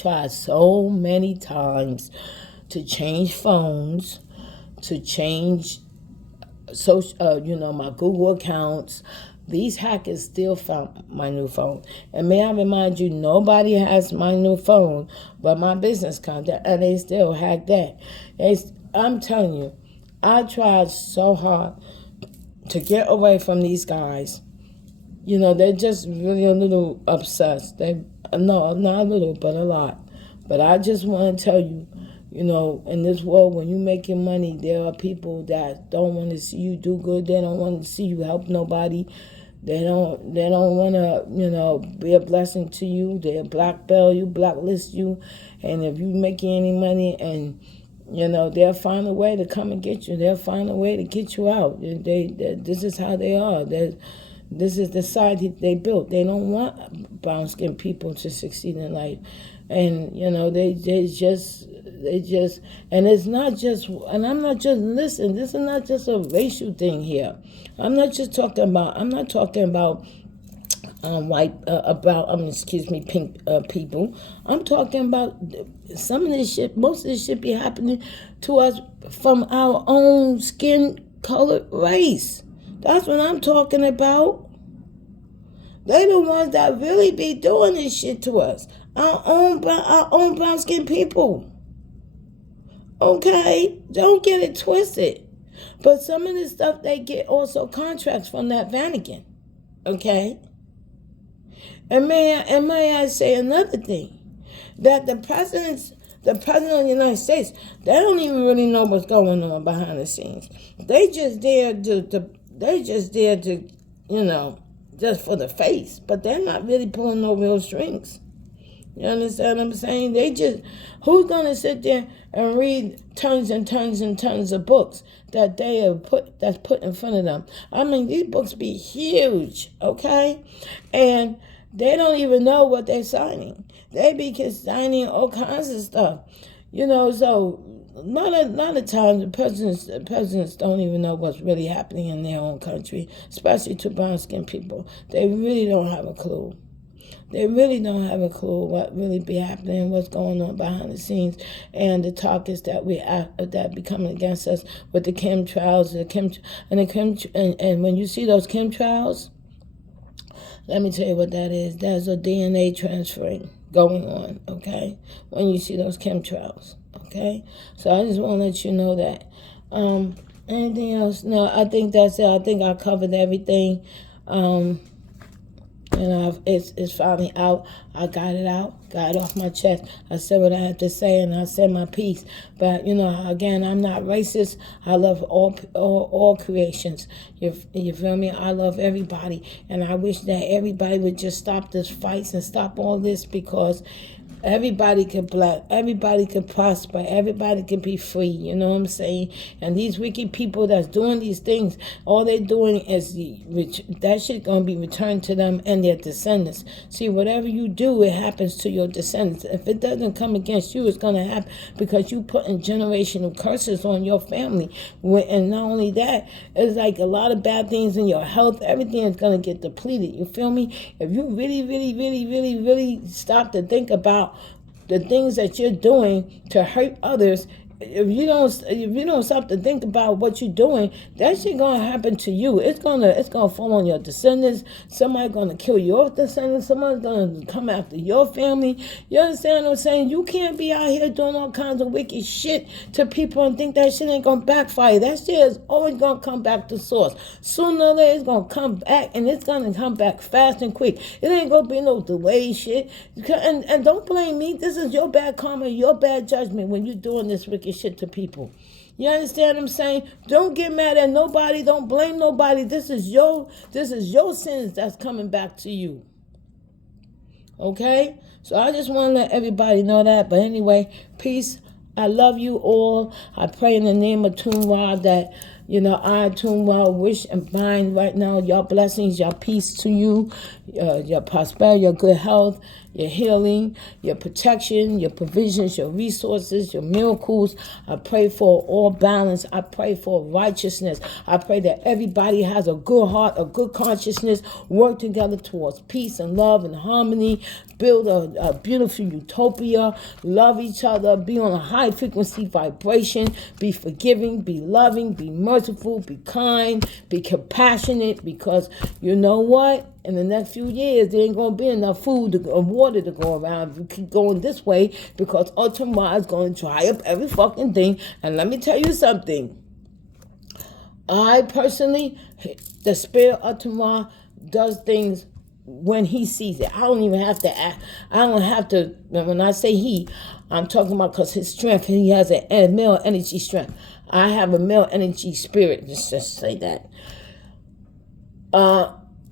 tried so many times to change phones, to change my Google accounts. These hackers still found my new phone. And may I remind you, nobody has my new phone but my business contact, and they still hacked that. I'm telling you, I tried so hard to get away from these guys. You know, they're just really a little obsessed. No, not a little, but a lot. But I just want to tell you, you know, in this world, when you're making money, there are people that don't want to see you do good. They don't want to see you help nobody. They don't want to, you know, be a blessing to you. They'll blackball you, blacklist you. And if you're making any money, and, you know, they'll find a way to come and get you. They'll find a way to get you out. This is how they are. This is the side they built. They don't want brown-skinned people to succeed in life. And, you know, they just, and it's not just, and I'm not just, listen, this is not just a racial thing here. I'm not talking about pink people. I'm talking about some of this shit, most of this shit be happening to us from our own skin colored race. That's what I'm talking about. They the ones that really be doing this shit to us. Our own brown skinned people. Okay? Don't get it twisted. But some of this stuff, they get also contracts from that Vatican. Okay? And may I say another thing? That the president of the United States, they don't even really know what's going on behind the scenes. They just there to, you know, just for the face. But they're not really pulling no real strings. You understand what I'm saying? They just, who's going to sit there and read tons and tons and tons of books that they have that's put in front of them? I mean, these books be huge, okay? And they don't even know what they're signing. They be signing all kinds of stuff. You know, so a lot of times the presidents don't even know what's really happening in their own country, especially to brown-skinned people. They really don't have a clue. They really don't have a clue what really be happening, what's going on behind the scenes, and the talk is that that be coming against us with the chemtrails, and when you see those chemtrails, let me tell you what that is. That's a DNA transferring going on, okay? When you see those chemtrails, okay? So I just want to let you know that. Anything else? No, I think that's it. I think I covered everything. And it's finally out. I got it out, got it off my chest. I said what I had to say, and I said my piece. But, you know, again, I'm not racist. I love all creations. You feel me? I love everybody. And I wish that everybody would just stop this fights and stop all this, because everybody could everybody could prosper, everybody could be free, you know what I'm saying? And these wicked people that's doing these things, all they're doing is that shit gonna be returned to them and their descendants. See, whatever you do, it happens to your descendants. If it doesn't come against you, it's gonna happen because you putting generational curses on your family. And not only that, it's like a lot of bad things in your health. Everything is gonna get depleted. You feel me? If you really stop to think about the things that you're doing to hurt others, if you don't stop to think about what you're doing, that shit gonna happen to you. It's gonna fall on your descendants. Somebody gonna kill your descendants. Somebody's gonna come after your family. You understand what I'm saying? You can't be out here doing all kinds of wicked shit to people and think that shit ain't gonna backfire. That shit is always gonna come back to source. Sooner or later, it's gonna come back, and it's gonna come back fast and quick. It ain't gonna be no delay shit. And don't blame me. This is your bad karma, your bad judgment when you're doing this wicked shit to people. You understand what I'm saying? Don't get mad at nobody. Don't blame nobody. This is your sins that's coming back to you. Okay? So I just want to let everybody know that. But anyway, peace. I love you all. I pray in the name of ATUM that, you know, I, ATUM, wish and bind right now your blessings, your peace to you, your prosperity, your good health, your healing, your protection, your provisions, your resources, your miracles. I pray for all balance. I pray for righteousness. I pray that everybody has a good heart, a good consciousness, work together towards peace and love and harmony, build a beautiful utopia, love each other, be on a high frequency vibration, be forgiving, be loving, be merciful, be kind, be compassionate, because you know what? In the next few years, there ain't going to be enough food or water to go around if you keep going this way, because ATUM is going to dry up every fucking thing. And let me tell you something. I personally, the spirit of ATUM does things when he sees it. I don't even have to act. I don't have to, when I say he, I'm talking about because his strength, he has a male energy strength. I have a male energy spirit, just say that.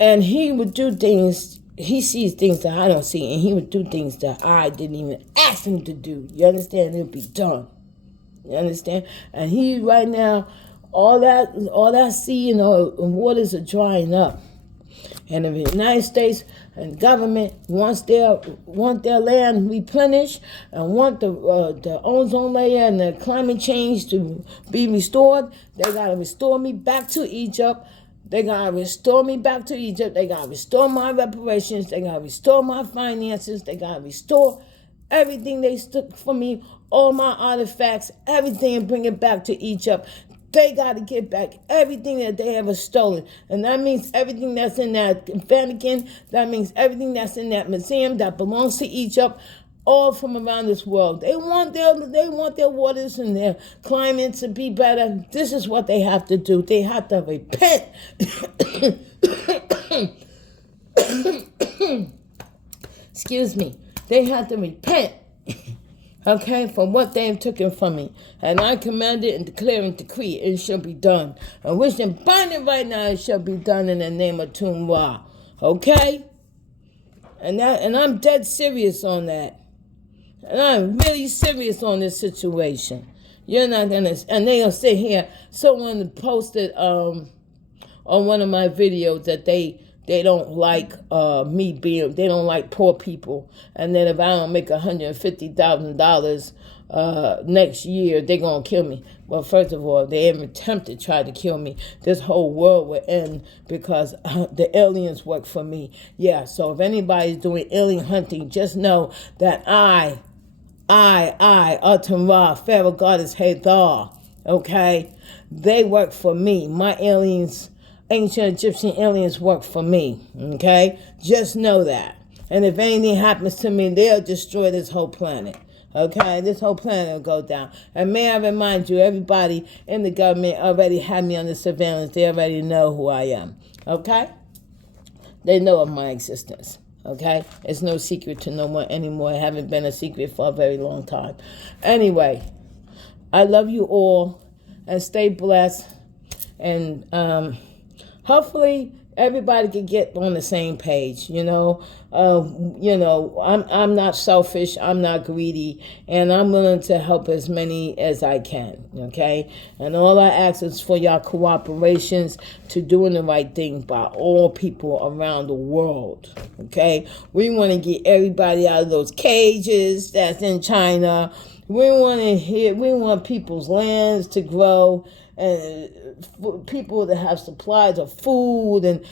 And he would do things, he sees things that I don't see, and he would do things that I didn't even ask him to do. You understand? It'll be done. You understand? And he, right now, all that sea, you know, and waters are drying up. And if the United States and government want their land replenished and want the ozone layer and the climate change to be restored, they got to restore me back to Egypt. They got to restore me back to Egypt. They got to restore my reparations. They got to restore my finances. They got to restore everything they took from me, all my artifacts, everything, and bring it back to Egypt. They got to get back everything that they ever stolen. And that means everything that's in that Vatican, that means everything that's in that museum that belongs to Egypt, all from around this world. They want their waters and their climate to be better. This is what they have to do. They have to repent. Excuse me. They have to repent. Okay, for what they have taken from me. And I command it and declare and decree it shall be done. I wish and bind it right now, it shall be done in the name of ATUM Ra. Okay? And I'm dead serious on that. And I'm really serious on this situation. You're not gonna, and they gonna sit here. Someone posted on one of my videos that they don't like me being, they don't like poor people. And then if I don't make $150,000 next year, they're going to kill me. Well, first of all, they even attempted to try to kill me. This whole world would end because the aliens work for me. Yeah, so if anybody's doing alien hunting, just know that I, ATUM Ra, Pharaoh Goddess Hathor, okay? They work for me. My aliens, ancient Egyptian aliens work for me, okay? Just know that. And if anything happens to me, they'll destroy this whole planet, okay? This whole planet will go down. And may I remind you, everybody in the government already had me under surveillance. They already know who I am, okay? They know of my existence, okay? It's no secret to no one anymore. It haven't been a secret for a very long time. Anyway, I love you all, and stay blessed. And hopefully everybody can get on the same page, you know. I'm not selfish, I'm not greedy, and I'm willing to help as many as I can, okay? And all I ask is for your cooperations to doing the right thing by all people around the world, okay? We want to get everybody out of those cages that's in China. We want people's lands to grow, and people that have supplies of food and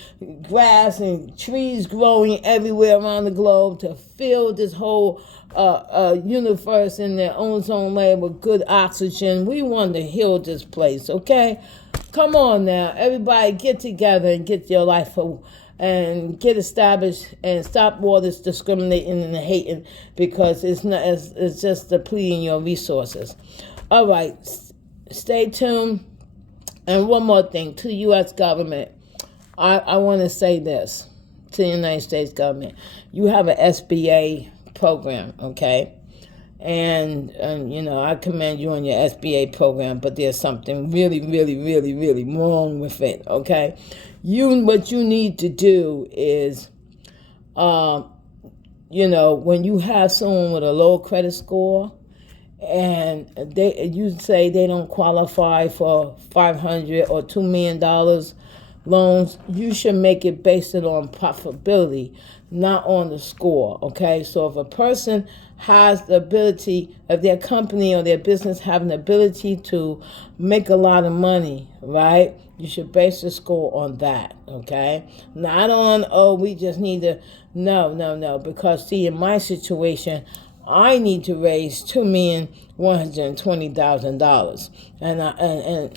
grass and trees growing everywhere around the globe to fill this whole universe in their ozone layer with good oxygen. We want to heal this place, okay? Come on now, everybody get together and get your life and get established and stop all this discriminating and hating, because it's just depleting your resources. All right, stay tuned. And one more thing, to the U.S. government, I want to say this to the United States government. You have an SBA program, okay? And you know, I commend you on your SBA program, but there's something really, really, really, really wrong with it, okay? What you need to do is, you know, when you have someone with a low credit score, and you say they don't qualify for $500 or $2 million loans, you should make it based on profitability, not on the score, okay? So if a person has the ability, if their company or their business have an ability to make a lot of money, right, you should base the score on that, okay? Not on, oh, we just need to, no, because see, in my situation, I need to raise $2,120,000, and I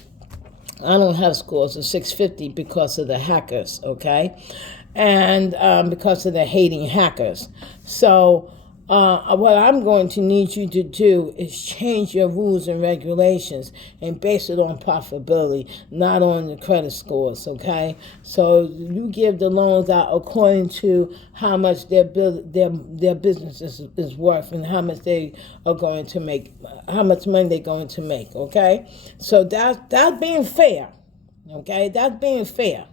don't have scores of 650 because of the hackers, okay, and because of the hating hackers. So what I'm going to need you to do is change your rules and regulations and base it on profitability, not on the credit scores, okay? So you give the loans out according to how much their business is worth and how much they are going to make, how much money they're going to make, okay? So that's being fair, okay? That's being fair.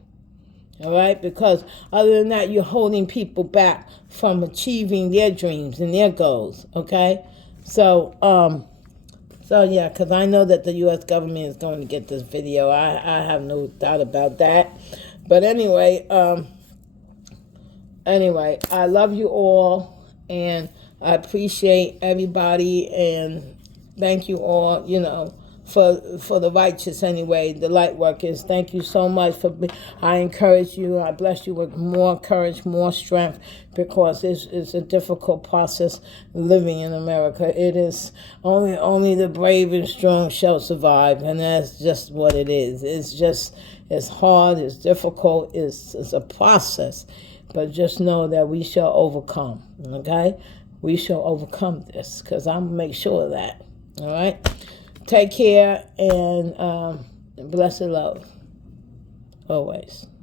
All right, because other than that, you're holding people back from achieving their dreams and their goals. Okay, so yeah, because I know that the U.S. government is going to get this video. I have no doubt about that. But anyway, I love you all, and I appreciate everybody, and thank you all, you know, for the righteous anyway, the light workers. Thank you so much I encourage you. I bless you with more courage, more strength, because it's a difficult process living in America. It is only the brave and strong shall survive, and that's just what it is. It's hard, it's difficult, it's a process, but just know that we shall overcome. Okay, we shall overcome this, because I'm gonna make sure of that. All right. Take care, and blessed love always.